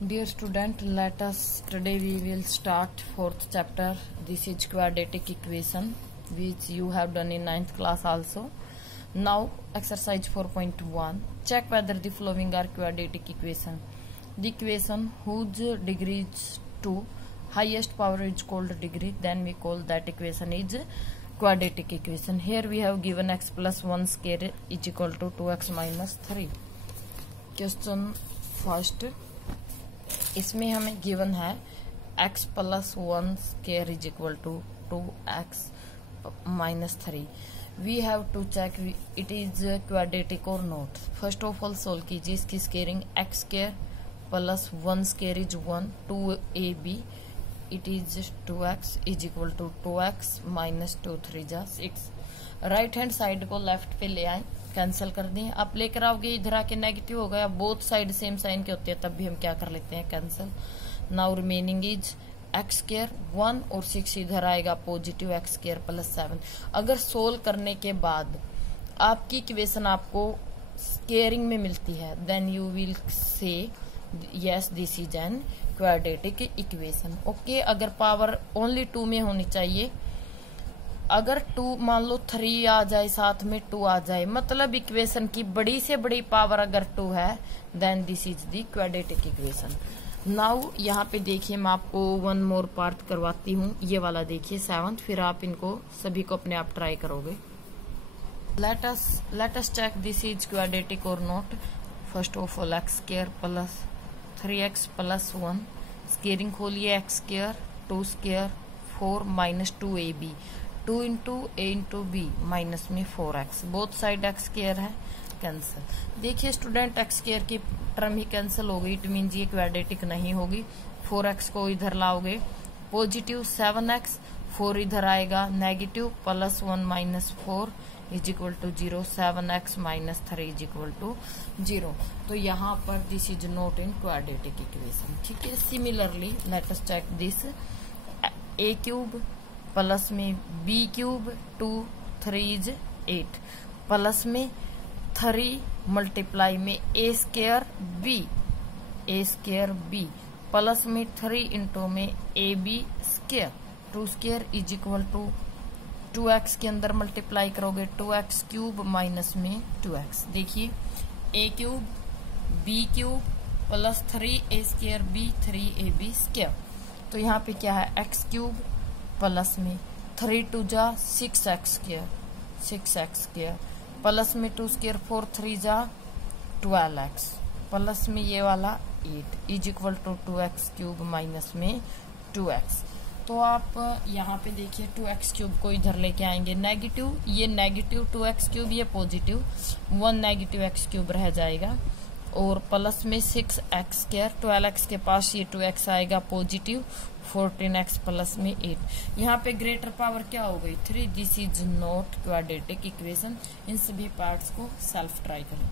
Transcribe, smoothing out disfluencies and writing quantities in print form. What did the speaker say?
Dear student, let us today we will start fourth chapter. This is quadratic equation which you have done in 9th class also. Now exercise 4.1. Check whether the following are quadratic equation. The equation whose degree is 2, highest power is called degree, then we call that equation is quadratic equation. Here we have given x plus 1 square is equal to 2x minus 3. Question first. इसमें हमें given है x plus 1 square is equal to 2x minus 3. We have to check it is quadratic और not. First of all solve कीजिए इसकी squaring. x square plus 1 square is 1, 2ab it is 2x is equal to 2x minus 2 3 जा 6. Right hand side को left पे ले आए, cancel कर दें. आप लेकर आओगे इधर आके नेगेटिव हो गया. बोथ साइड सेम साइन के होते हैं तब भी हम क्या कर लेते हैं, cancel. Now remaining is x square 1 और 6 इधर आएगा पॉजिटिव एक्स स्क्वायर प्लस 7. अगर सोल्व करने के बाद आपकी इक्वेशन आपको स्क्वायरिंग में मिलती है then you will say yes this is an quadratic equation. Okay, अगर पावर ओनली 2 में होनी चाहिए. अगर 2 मान लो 3 आ जाए साथ में 2 आ जाए, मतलब इक्वेशन की बड़ी से बड़ी पावर अगर 2 है then this is the quadratic equation. Now यहाँ पे देखिए मैं आपको वन मोर पार्ट करवाती हूँ. ये वाला देखिए 7th, फिर आप इनको सभी को अपने आप ट्राई करोगे. Let us check this is quadratic और not. First of all x square plus 3x plus 1 squaring खोलिए. X square 2 square 4 minus 2ab 2 into a into b minus में 4x. Both side x square है, cancel. देखिए student x square की term ही cancel हो गई. It mean ये quadratic नहीं होगी. 4x को इधर लाओगे पॉजिटिव 7x, 4 इधर आएगा negative plus 1 minus 4 is equal to 0. 7x minus 3 is equal to 0. तो यहाँ पर this is not in quadratic equation. ठीक है. Similarly let us check this. A cube plus में बी क्यूब 2 3 इज 8 प्लस में 3 multiply में ए स्क्वायर बी प्लस में 3 into में a b square 2 square is equal to 2x के अंदर multiply करोगे 2x क्यूब माइनस में 2x. देखिए a cube b cube plus 3 a square b 3 a b square. तो यहाँ पे क्या है x क्यूब प्लस में 3 2 जा 6x स्क्वायर प्लस में 2 स्क्वायर 4 3 जा 12x प्लस में ये वाला 8 is equal to 2x cube minus में 2x. तो आप यहाँ पे देखिए 2x क्यूब को इधर लेके आएंगे नेगेटिव. ये नेगेटिव 2x क्यूब, ये पॉजिटिव 1 नेगेटिव x क्यूब रह जाएगा और प्लस में 6x स्क्वायर 12x के पास ये 2x आएगा पॉजिटिव 14x प्लस में 8. यहाँ पे ग्रेटर पावर क्या हो गई 3. This is not quadratic equation. इन सभी पार्ट्स को सेल्फ ट्राई करें.